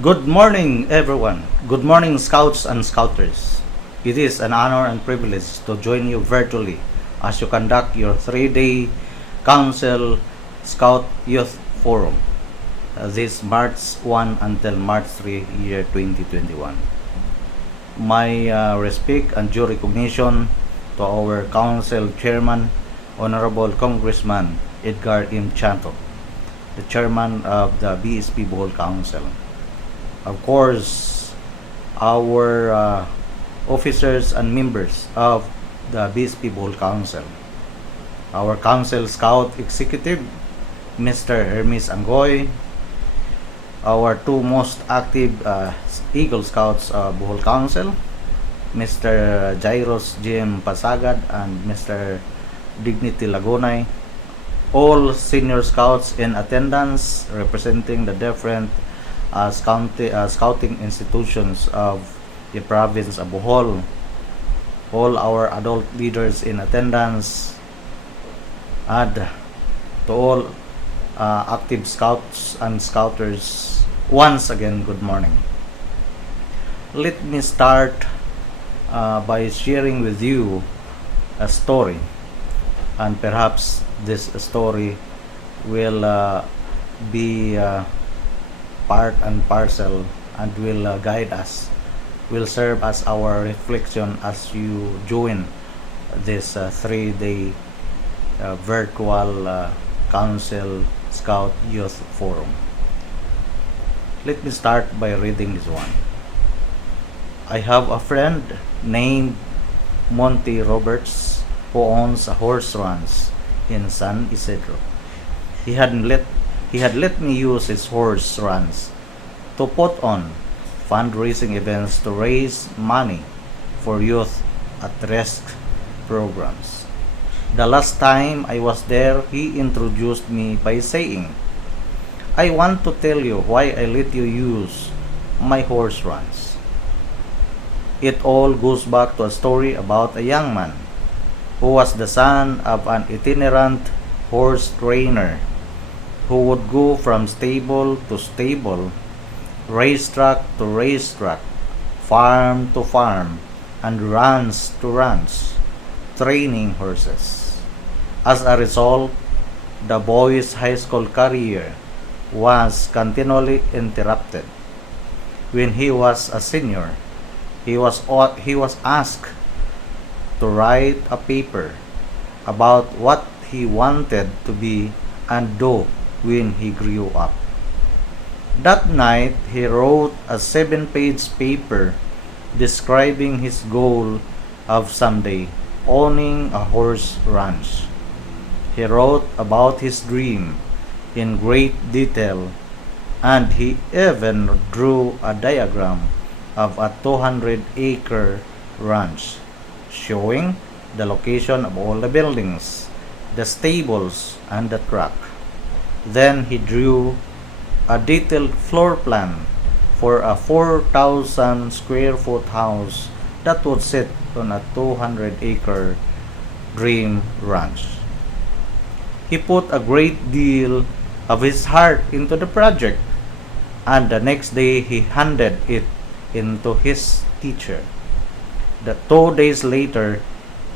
Good morning, everyone. Good morning, Scouts and Scouters. It is an honor and privilege to join you virtually as you conduct your 3-day Council Scout Youth Forum this March 1 until March 3, year 2021. My respect and due recognition to our Council Chairman, Honorable Congressman Edgar M. Chanto, the Chairman of the BSP Bohol Council. Of course, our officers and members of the BSP Bohol Council. Our Council Scout Executive, Mr. Hermes Angoy, our two most active Eagle Scouts Bohol Council, Mr. Jairos Jim Pasagad and Mr. Dignity Lagunay, all senior scouts in attendance representing the different scouting institutions of the province of Bohol, all our adult leaders in attendance, and to all active scouts and scouters, once again, good morning. Let me start by sharing with you a story, and perhaps this story will be part and parcel and will guide us, will serve as our reflection as you join this 3-day virtual Council Scout Youth Forum. Let me start by reading this one. I have a friend named Monty Roberts who owns a horse ranch in San Isidro. He had let me use his horse ranch to put on fundraising events to raise money for youth at risk programs. The last time I was there, he introduced me by saying, I want to tell you why I let you use my horse ranch. It all goes back to a story about a young man who was the son of an itinerant horse trainer who would go from stable to stable, racetrack to racetrack, farm to farm, and ranch to ranch, training horses. As a result, the boy's high school career was continually interrupted. When he was a senior, he was asked to write a paper about what he wanted to be and do when he grew up. That night, he wrote a 7-page paper describing his goal of someday owning a horse ranch. He wrote about his dream in great detail, and he even drew a diagram of a 200-acre ranch showing the location of all the buildings, the stables, and the track. Then he drew a detailed floor plan for a 4,000 square foot house that would sit on a 200-acre dream ranch. He put a great deal of his heart into the project, and the next day he handed it into his teacher. 2 days later,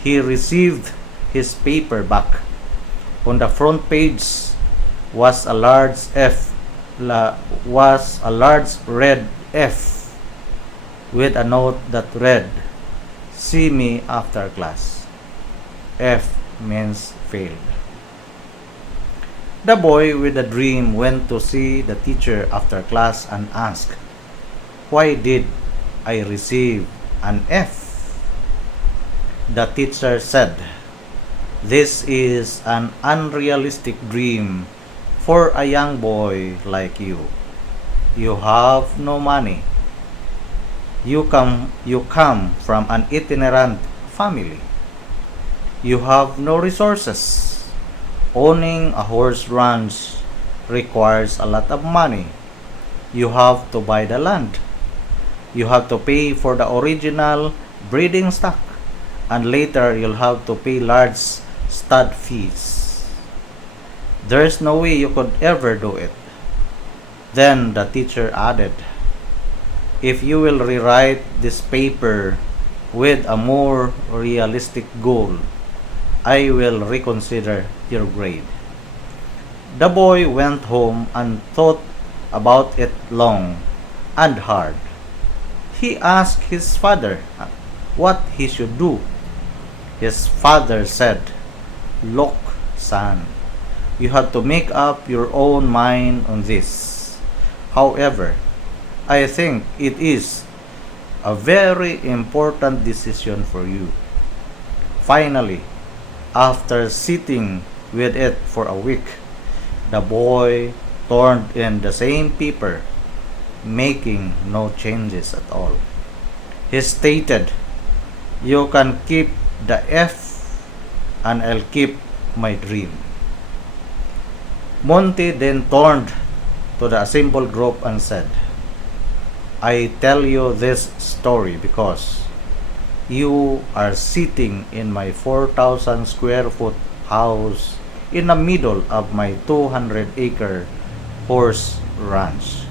he received his paper back. On the front page was a large red F with a note that read, "See me after class." F means failed. The boy with the dream went to see the teacher after class and asked, "Why did I receive an F?" The teacher said, "This is an unrealistic dream for a young boy like you. You have no money. You come from an itinerant family. You have no resources. Owning a horse ranch requires a lot of money. You have to buy the land. You have to pay for the original breeding stock, and later you'll have to pay large stud fees. There's no way you could ever do it." Then the teacher added, If you will rewrite this paper with a more realistic goal, I will reconsider your grade. The boy went home and thought about it long and hard. He asked his father what he should do. His father said, "Look, son, you have to make up your own mind on this. However, I think it is a very important decision for you." Finally, after sitting with it for a week, the boy turned in the same paper, making no changes at all. He stated, "You can keep the F and I'll keep my dream." Monty then turned to the assembled group and said, "I tell you this story because you are sitting in my 4,000 square foot house in the middle of my 200-acre horse ranch.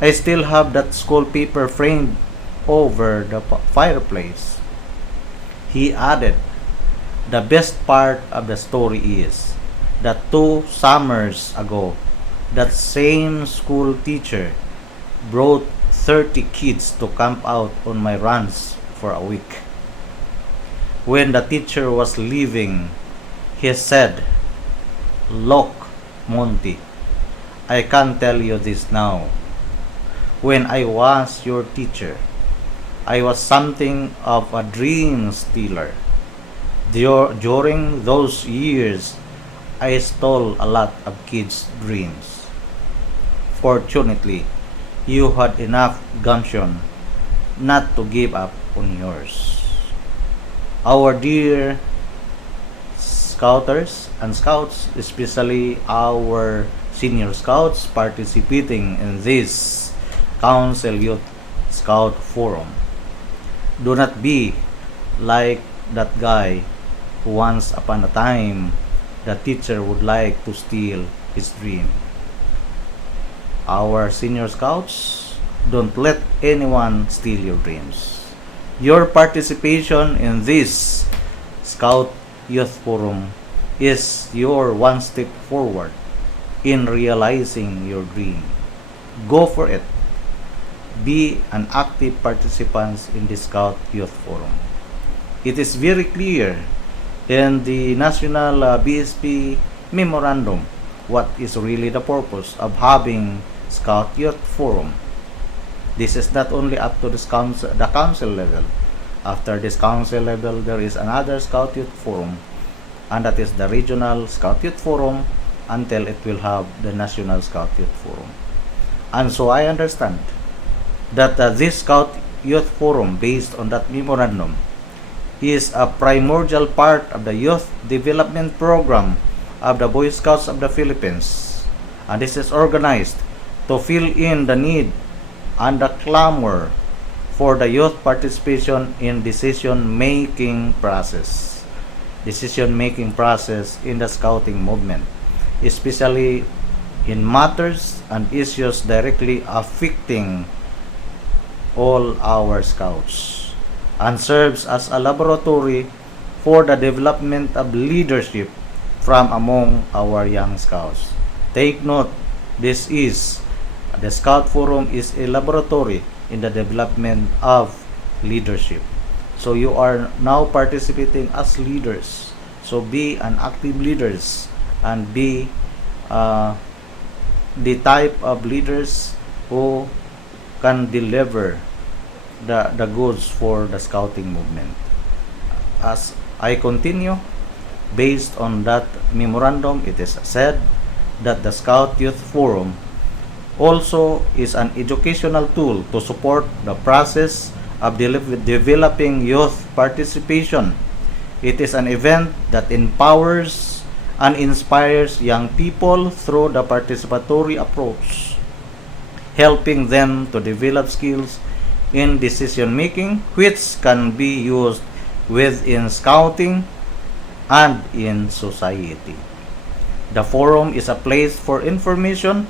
I still have that school paper framed over the fireplace." He added, "The best part of the story is that 2 summers ago, that same school teacher brought 30 kids to camp out on my ranch for a week. When the teacher was leaving, he said, 'Look, Monty, I can't tell you this now. When I was your teacher, I was something of a dream stealer. During those years, I stole a lot of kids' dreams. Fortunately, you had enough gumption not to give up on yours." Our dear scouters and scouts, especially our senior scouts participating in this Council Youth Scout Forum, do not be like that guy who once upon a time the teacher would like to steal his dream. Our senior scouts, don't let anyone steal your dreams. Your participation in this Scout Youth Forum is your one step forward in realizing your dream. Go for it. Be an active participant in the Scout Youth Forum. It is very clear in the National BSP Memorandum what is really the purpose of having Scout Youth Forum. This is not only up to the council level. After this council level, there is another Scout Youth Forum, and that is the Regional Scout Youth Forum until it will have the National Scout Youth Forum. And so I understand that this Scout Youth Forum, based on that memorandum, is a primordial part of the youth development program of the Boy Scouts of the Philippines. And this is organized to fill in the need and the clamor for the youth participation in decision-making process in the scouting movement, especially in matters and issues directly affecting all our scouts, and serves as a laboratory for the development of leadership from among our young scouts. Take note, the Scout Forum is a laboratory in the development of leadership. So you are now participating as leaders. So be an active leaders and be the type of leaders who can deliver the goods for the scouting movement. As I continue, based on that memorandum, it is said that the Scout Youth Forum also is an educational tool to support the process of developing youth participation. It is an event that empowers and inspires young people through the participatory approach, helping them to develop skills in decision making which can be used within scouting and in society. The forum is a place for information,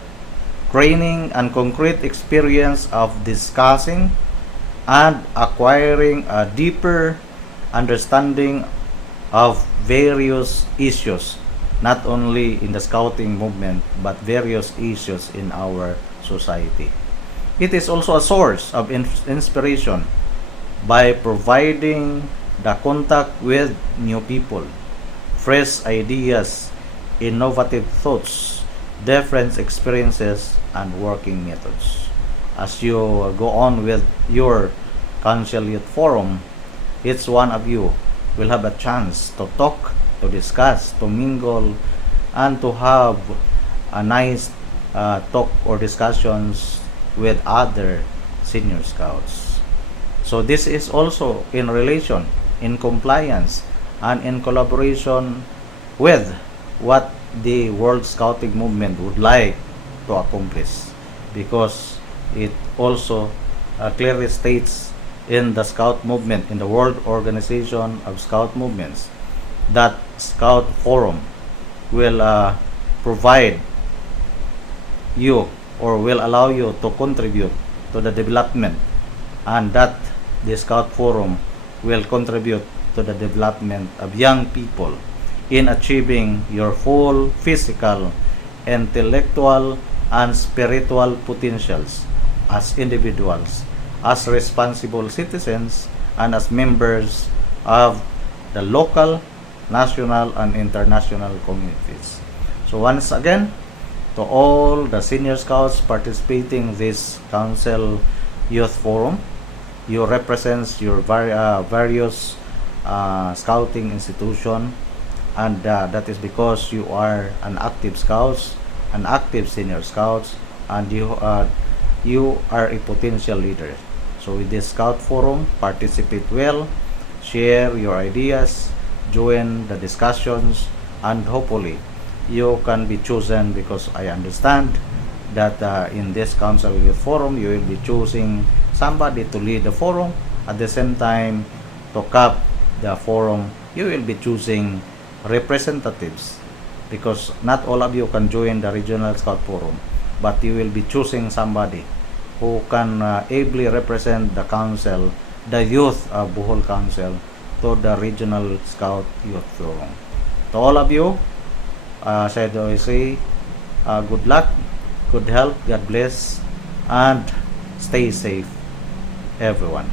training and concrete experience of discussing and acquiring a deeper understanding of various issues, not only in the scouting movement but various issues in our society. It is also a source of inspiration by providing the contact with new people, fresh ideas, innovative thoughts, different experiences, and working methods. As you go on with your Council Youth Forum, each one of you will have a chance to talk, to discuss, to mingle, and to have a nice talk or discussions with other senior scouts. So this is also in relation, in compliance, and in collaboration with what the World Scouting Movement would like to accomplish, because it also clearly states in the Scout movement, in the World Organization of Scout Movements, that Scout Forum will provide you or will allow you to contribute to the development, and that the Scout Forum will contribute to the development of young people in achieving your full physical, intellectual, and spiritual potentials as individuals, as responsible citizens, and as members of the local, national, and international communities. So once again, to all the senior scouts participating in this Council Youth Forum, you represent your various scouting institution, and that is because you are an active scouts, an active senior scouts, and you are a potential leader. So with this Scout Forum, participate well, share your ideas, join the discussions, and hopefully you can be chosen, because I understand that in this Council Youth Forum, you will be choosing somebody to lead the forum. At the same time, to cap the forum, you will be choosing representatives, because not all of you can join the Regional Scout Forum, but you will be choosing somebody who can ably represent the council, the youth of Bohol Council, to the Regional Scout Youth Forum. To all of you, said I say, good luck, good health, God bless, and stay safe, everyone.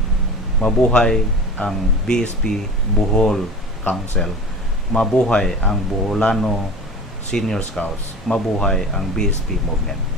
Mabuhay ang BSP Bohol Council. Mabuhay ang Boholano Senior Scouts. Mabuhay ang BSP Movement.